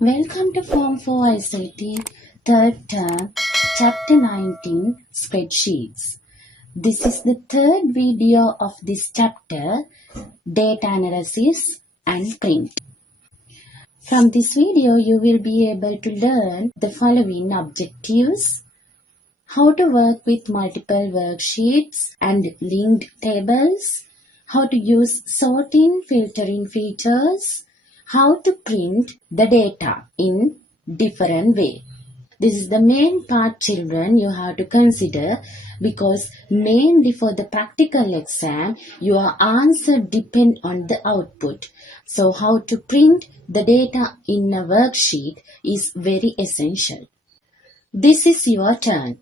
Welcome to Form 4 ICT, third term, Chapter 19, Spreadsheets. This is the third video of this chapter, Data Analysis and Print. From this video, you will be able to learn the following objectives: how to work with multiple worksheets and linked tables, how to use sorting, filtering features, how to print the data in different way. This is the main part, children, you have to consider, because mainly for the practical exam, your answer depend on the output. So how to print the data in a worksheet is very essential. This is your turn.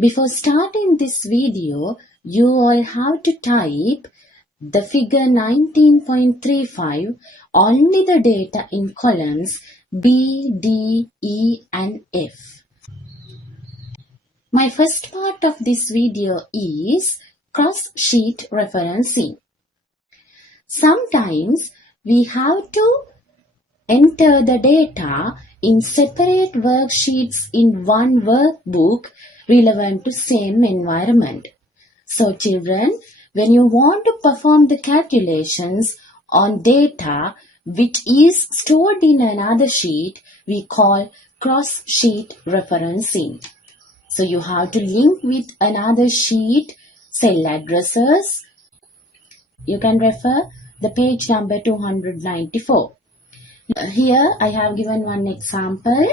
Before starting this video, you all have to type the figure 19.35, only the data in columns B, D, E and F. My first part of this video is cross-sheet referencing. Sometimes we have to enter the data in separate worksheets in one workbook relevant to same environment. So children, when you want to perform the calculations on data which is stored in another sheet, we call cross-sheet referencing. So you have to link with another sheet cell addresses. You can refer the page number 294. Here I have given one example.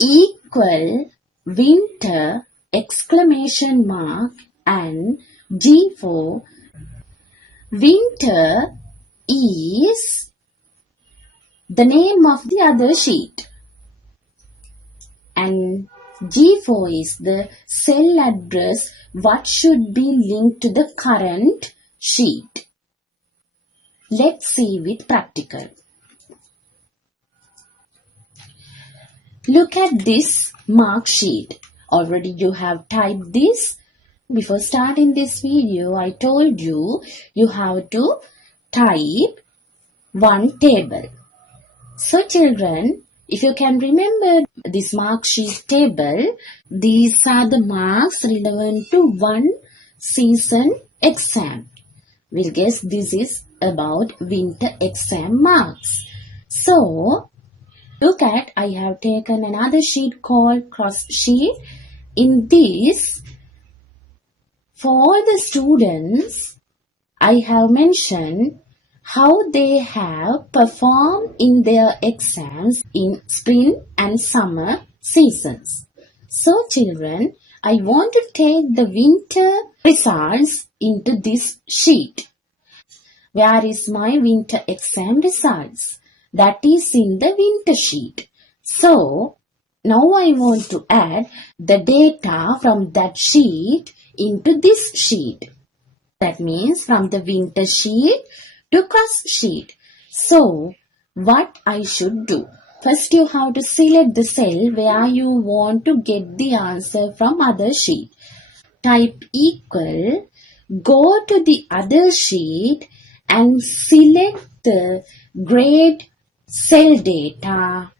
Equal winter exclamation mark and G4. Winter is the name of the other sheet and G4 is the cell address what should be linked to the current sheet. Let's see with practical. Look at this mark sheet. Already you have typed this. Before starting this video, I told you, you have to type one table. So children, if you can remember this mark sheet table, these are the marks relevant to one season exam. We'll guess this is about winter exam marks. So, look at, I have taken another sheet called cross sheet. In this, for the students, I have mentioned how they have performed in their exams in spring and summer seasons. So children, I want to take the winter results into this sheet. Where is my winter exam results? That is in the winter sheet. So, now I want to add the data from that sheet into this sheet. That means from the winter sheet to cross sheet. So, what I should do? First you have to select the cell where you want to get the answer from other sheet. Type equal, go to the other sheet and select the grade cell data.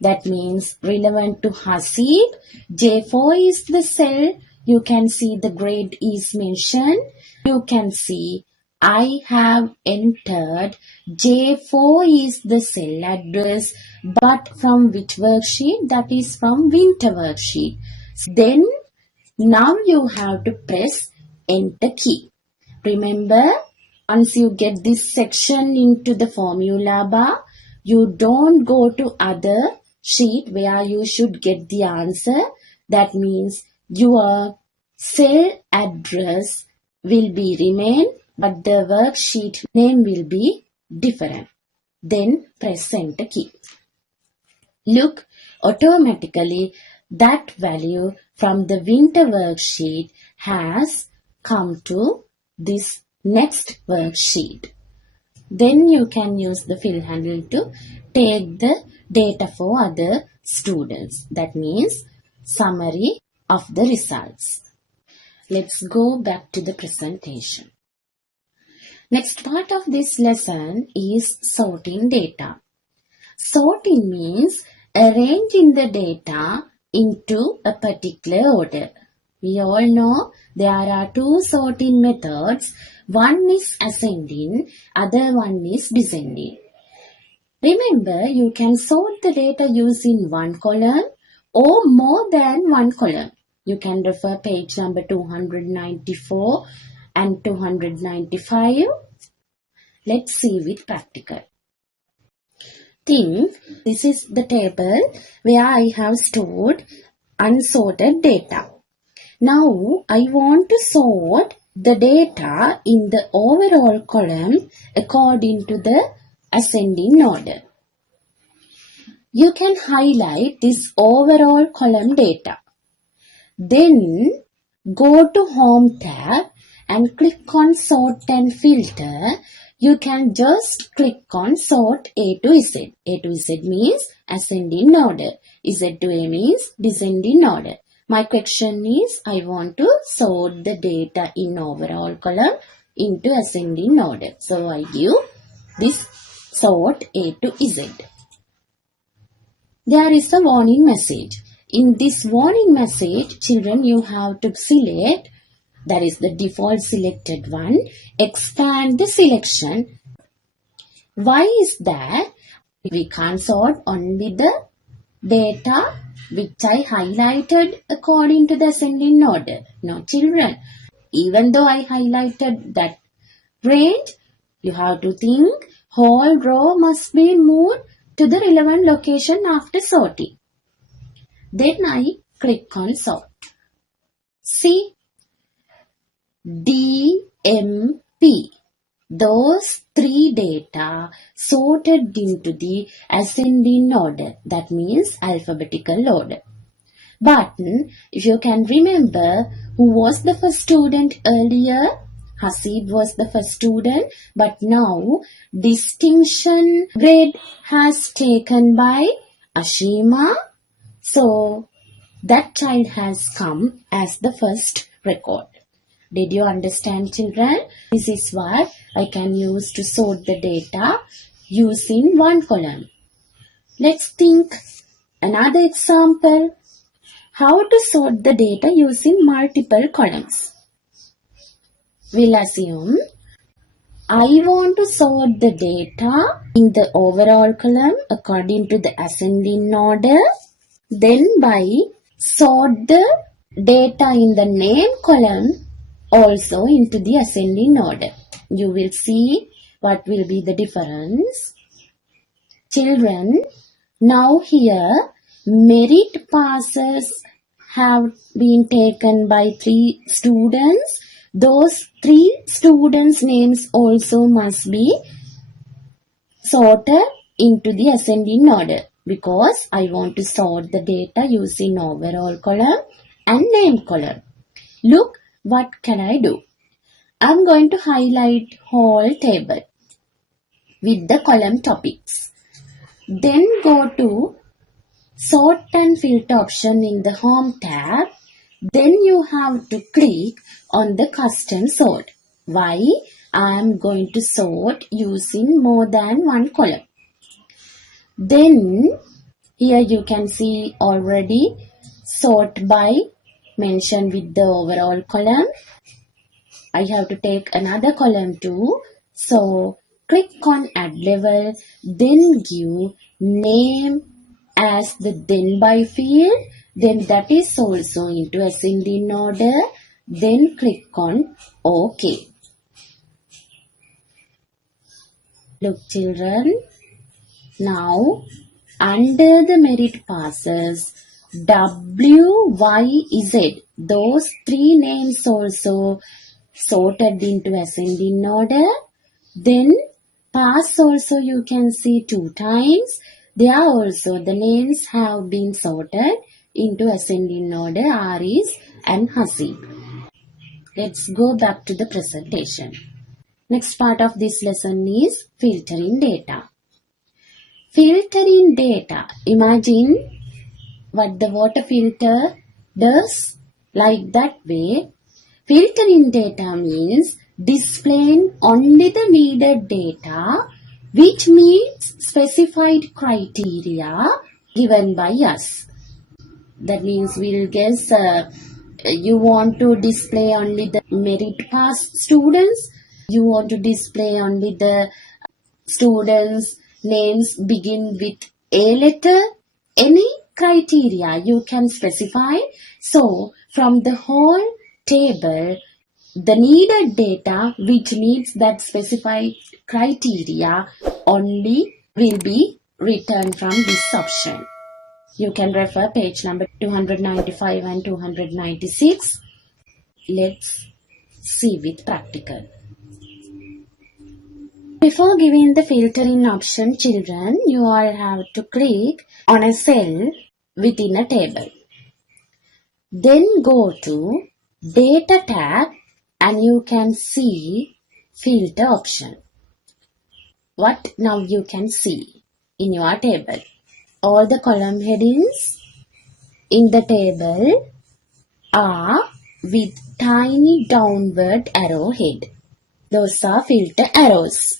That means relevant to Hasib. J4 is the cell. You can see the grade is mentioned. You can see I have entered J4 is the cell address, but from which worksheet? That is from winter worksheet. Then now you have to press enter key. Remember, once you get this section into the formula bar, you don't go to other sheet where you should get the answer. That means your cell address will be remain, but the worksheet name will be different. Then press enter key. Look, automatically that value from the winter worksheet has come to this next worksheet. Then you can use the fill handle to take the data for other students. That means summary of the results. Let's go back to the presentation. Next part of this lesson is sorting data. Sorting means arranging the data into a particular order. We all know there are two sorting methods. One is ascending, other one is descending. Remember, you can sort the data using one column or more than one column. You can refer page number 294 and 295. Let's see with practical. Think this is the table where I have stored unsorted data. Now I want to sort the data in the overall column according to the ascending order. You can highlight this overall column data. Then go to Home tab and click on Sort and Filter. You can just click on Sort A to Z. A to Z means ascending order. Z to A means descending order. My question is, I want to sort the data in overall column into ascending order. So I give this sort A to Z. There is a warning message. In this warning message, children, you have to select, that is the default selected one, expand the selection. Why is that? We can't sort only the data which I highlighted according to the ascending order. No, children, even though I highlighted that range, you have to think whole row must be moved to the relevant location after sorting. Then I click on Sort. See, D, M, P. Those three data sorted into the ascending order. That means alphabetical order. But if you can remember who was the first student earlier, Hasib was the first student, but now distinction grade has taken by Ashima. So that child has come as the first record. Did you understand, children? This is what I can use to sort the data using one column. Let's think another example. How to sort the data using multiple columns. We'll assume I want to sort the data in the overall column according to the ascending order. Then by sort the data in the name column also into the ascending order. You will see what will be the difference. Children, now here merit passes have been taken by 3 students. Those 3 students' names also must be sorted into the ascending order because I want to sort the data using overall column and name column. Look, what can I do? I'm going to highlight whole table with the column topics. Then go to Sort and Filter option in the Home tab. Then you have to click on the Custom Sort. Why? I am going to sort using more than one column. Then here you can see already sort by mentioned with the overall column. I have to take another column too. So click on Add Level, then give name as the then by field. Then that is also into ascending order. Then click on OK. Look, children. Now under the merit passes, W, Y, Z, those 3 names also sorted into ascending order. Then pass also you can see 2 times. There also the names have been sorted into ascending order, Aris and Hasib. Let's go back to the presentation. Next part of this lesson is filtering data. Filtering data. Imagine what the water filter does. Like that way, filtering data means displaying only the needed data which meets specified criteria given by us. That means we'll guess you want to display only the merit pass students, you want to display only the students names begin with A letter, any criteria you can specify. So from the whole table, the needed data which meets that specified criteria only will be returned from this option. You can refer page number 295 and 296. Let's see with practical. Before giving the filtering option, children, you all have to click on a cell within a table. Then go to Data tab and you can see filter option. What now you can see in your table? All the column headings in the table are with tiny downward arrow head. Those are filter arrows.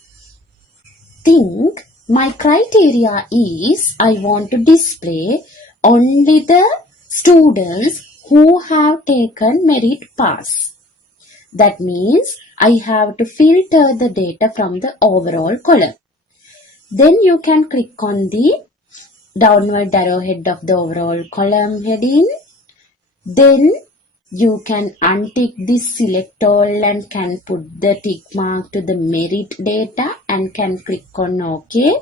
Think my criteria is I want to display only the students who have taken merit pass. That means I have to filter the data from the overall column. Then you can click on the downward arrowhead of the overall column heading. Then you can untick this select all and can put the tick mark to the merit data and can click on OK.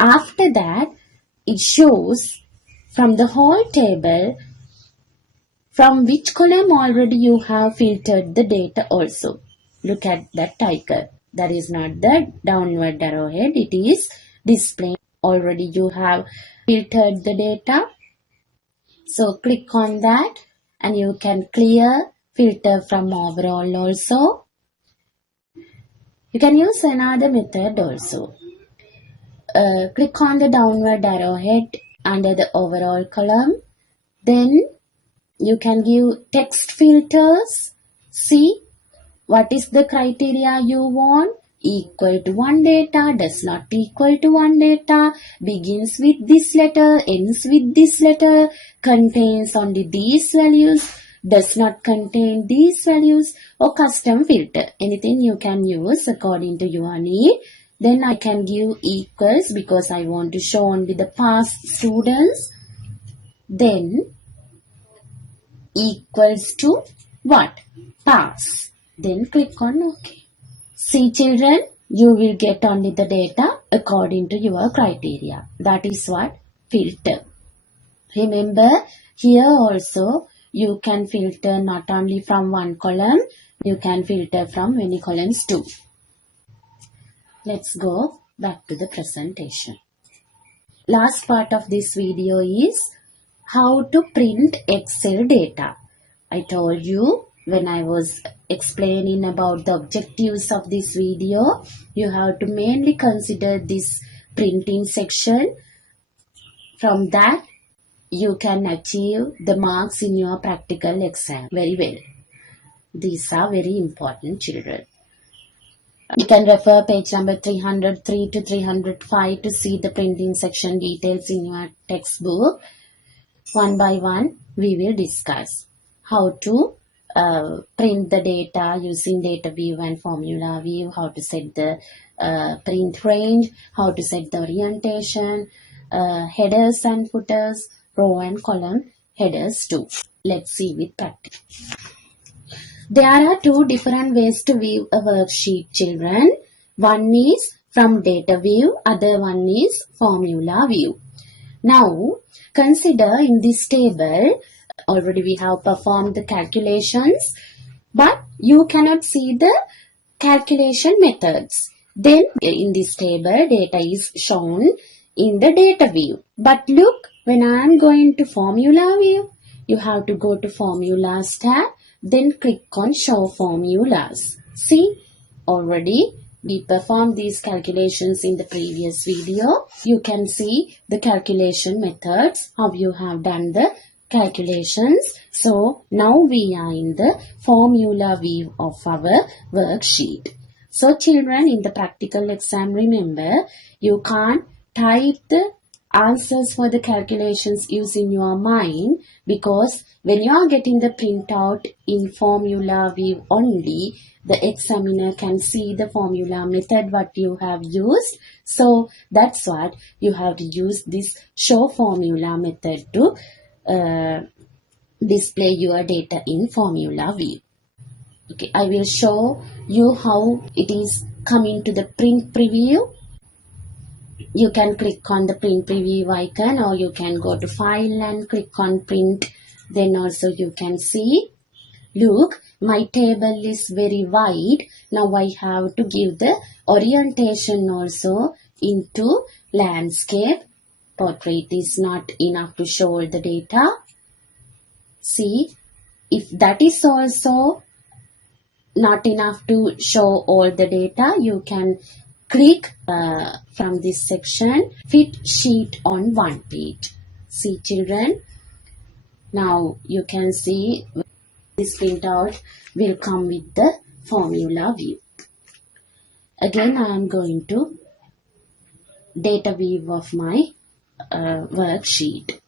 After that, it shows from the whole table from which column already you have filtered the data also. Look at that ticker. That is not the downward arrowhead. It is displaying already you have filtered the data. So click on that and you can clear filter from overall also. You can use another method also. Click on the downward arrowhead under the overall column. Then you can give text filters. See what is the criteria you want. Equal to one data, does not equal to one data, begins with this letter, ends with this letter, contains only these values, does not contain these values, or custom filter. Anything you can use according to your need. Then I can give equals because I want to show only the past students. Then equals to what? Pass. Then click on OK. See children, you will get only the data according to your criteria. That is what? Filter. Remember, here also you can filter not only from one column, you can filter from many columns too. Let's go back to the presentation. Last part of this video is how to print Excel data. I told you when I was explaining about the objectives of this video, you have to mainly consider this printing section. From that, you can achieve the marks in your practical exam very well. These are very important, children. You can refer page number 303 to 305 to see the printing section details in your textbook. One by one, we will discuss how to print the data using data view and formula view, how to set the print range, how to set the orientation, headers and footers, row and column headers too. Let's see with practice. There are two different ways to view a worksheet, children. One is from data view, other one is formula view. Now, consider in this table, already we have performed the calculations, but you cannot see the calculation methods. Then in this table, data is shown in the data view. But look, when I am going to formula view, you have to go to formulas tab, then click on show formulas. See, already we performed these calculations in the previous video. You can see the calculation methods, how you have done the calculations. So now we are in the formula view of our worksheet. So children, in the practical exam, remember, you can't type the answers for the calculations using your mind, because when you are getting the printout in formula view only, the examiner can see the formula method what you have used. So that's what you have to use this show formula method to display your data in formula view. Okay, I will show you how it is coming to the print preview. You can click on the print preview icon, or you can go to file and click on print. Then also you can see, look, my table is very wide. Now I have to give the orientation also into landscape. Portrait is not enough to show all the data. See, if that is also not enough to show all the data, you can click from this section, fit sheet on one page. See children, now you can see this printout will come with the formula view. Again, I am going to data view of my worksheet.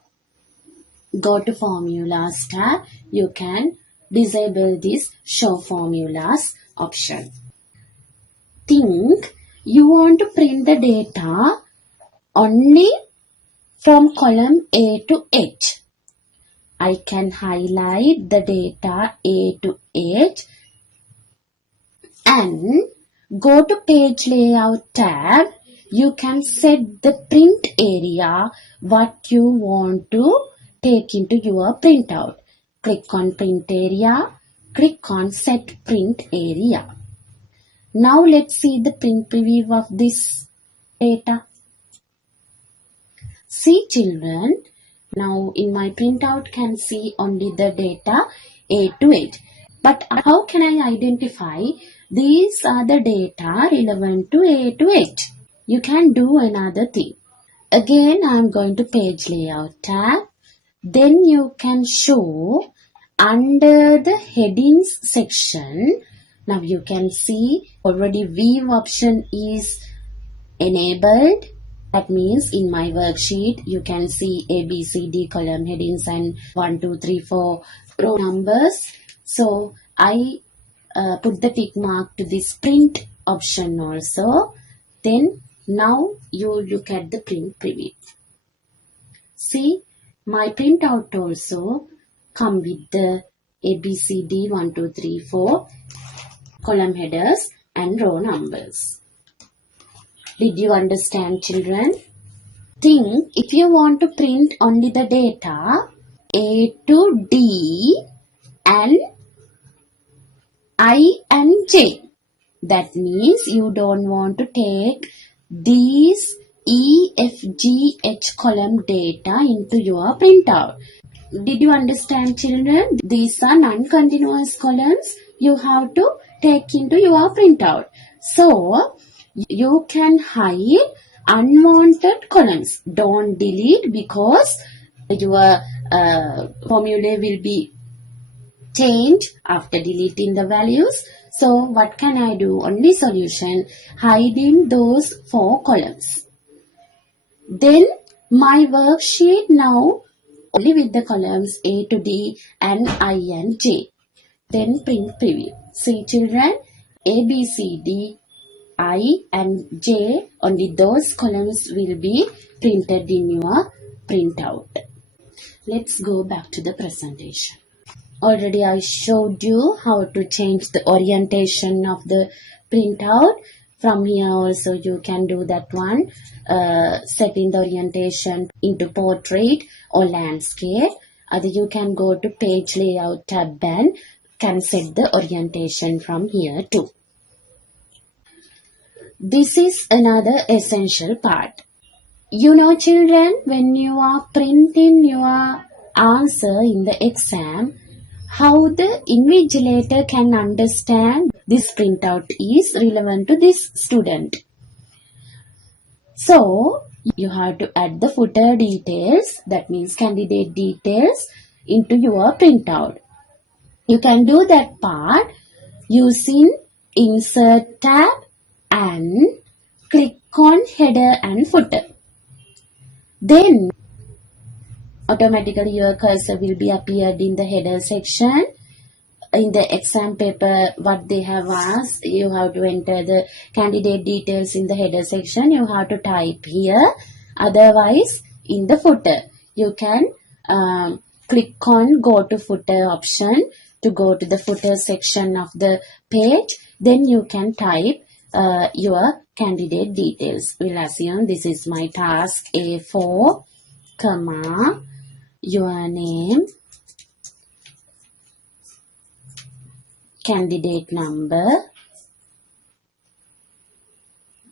Go to formulas tab. You can disable this show formulas option. Think you want to print the data only from column A to H. I can highlight the data A to H and go to page layout tab. You can set the print area what you want to take into your printout. Click on print area. Click on set print area. Now let's see the print preview of this data. See children, now in my printout can see only the data A to H. But how can I identify these are the data relevant to A to H? You can do another thing. Again, I am going to page layout tab. Then you can show under the headings section. Now you can see already view option is enabled. That means in my worksheet you can see A, B, C, D column headings and 1, 2, 3, 4 row numbers. So I put the tick mark to this print option also. Then now you look at the print preview. See, my printout also come with the A, B, C, D 1, 2, 3, 4 column headers and row numbers. Did you understand children? Think if you want to print only the data A to D and I and J. That means you don't want to take these E, F, G, H column data into your printout. Did you understand children? These are non-continuous columns you have to take into your printout. So, you can hide unwanted columns. Don't delete, because your formula will be changed after deleting the values. So, what can I do? Only solution, hiding those 4 columns. Then, my worksheet now only with the columns A to D and I and J. Then print preview. See children, A, B, C, D, I and J, only those columns will be printed in your printout. Let's go back to the presentation. Already I showed you how to change the orientation of the printout. From here also you can do that one, setting the orientation into portrait or landscape. Either you can go to page layout tab and can set the orientation from here too. This is another essential part. You know children, when you are printing your answer in the exam, how the invigilator can understand this printout is relevant to this student. So, you have to add the footer details, that means candidate details, into your printout. You can do that part using Insert tab and click on header and footer. Then automatically your cursor will be appeared in the header section. In the exam paper, what they have asked, you have to enter the candidate details in the header section. You have to type here. Otherwise, in the footer, you can click on go to footer option to go to the footer section of the page. Then you can type your candidate details. We'll assume this is my task A4, comma, your name, candidate number,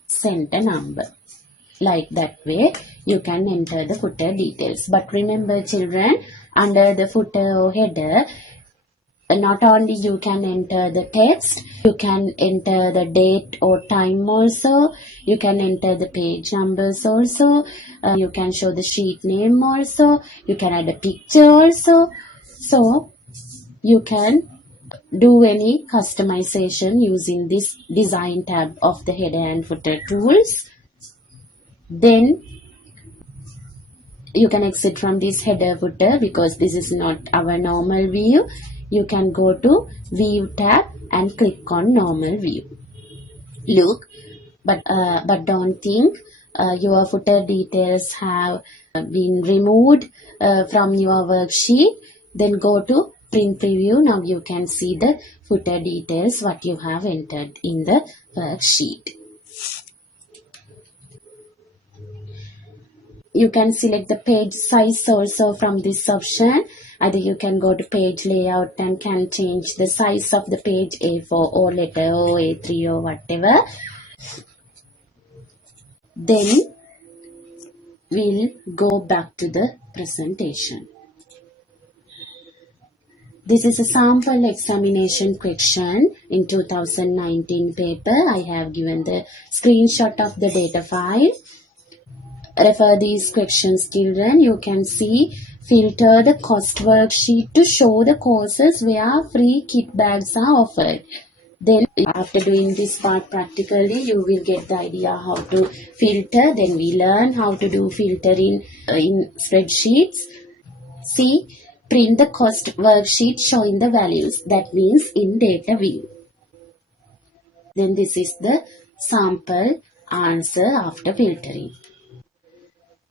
center number. Like that way, you can enter the footer details. But remember children, under the footer or header, not only you can enter the text, you can enter the date or time also, you can enter the page numbers also, you can show the sheet name also, you can add a picture also. So, you can do any customization using this design tab of the header and footer tools. Then you can exit from this header footer because this is not our normal view. You can go to view tab and click on normal view. Look, but don't think your footer details have been removed from your worksheet. Then go to print preview. Now you can see the footer details what you have entered in the worksheet. You can select the page size also from this option. Either you can go to page layout and can change the size of the page A4 or letter or A3 or whatever. Then we'll go back to the presentation. This is a sample examination question in 2019 paper. I have given the screenshot of the data file. Refer these questions children. You can see filter the cost worksheet to show the courses where free kit bags are offered. Then after doing this part practically, you will get the idea how to filter. Then we learn how to do filtering in spreadsheets. See, print the cost worksheet showing the values. That means in data view. Then this is the sample answer after filtering.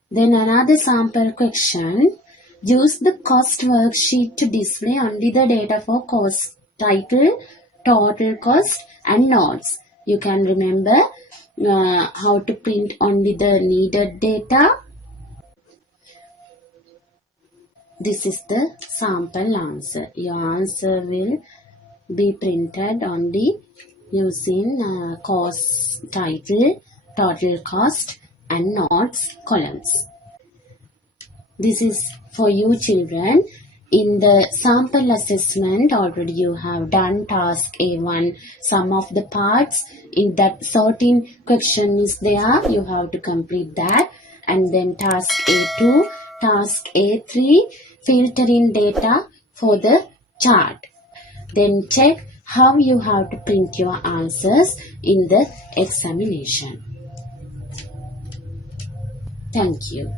Then another sample question. Use the cost worksheet to display only the data for course title, total cost and notes. You can remember how to print only the needed data. This is the sample answer. Your answer will be printed only using course title, total cost and notes columns. This is for you children. In the sample assessment already you have done task A1, some of the parts. In that 13 question is there, you have to complete that. And then task A2, task A3, filtering data for the chart. Then check how you have to print your answers in the examination. Thank you.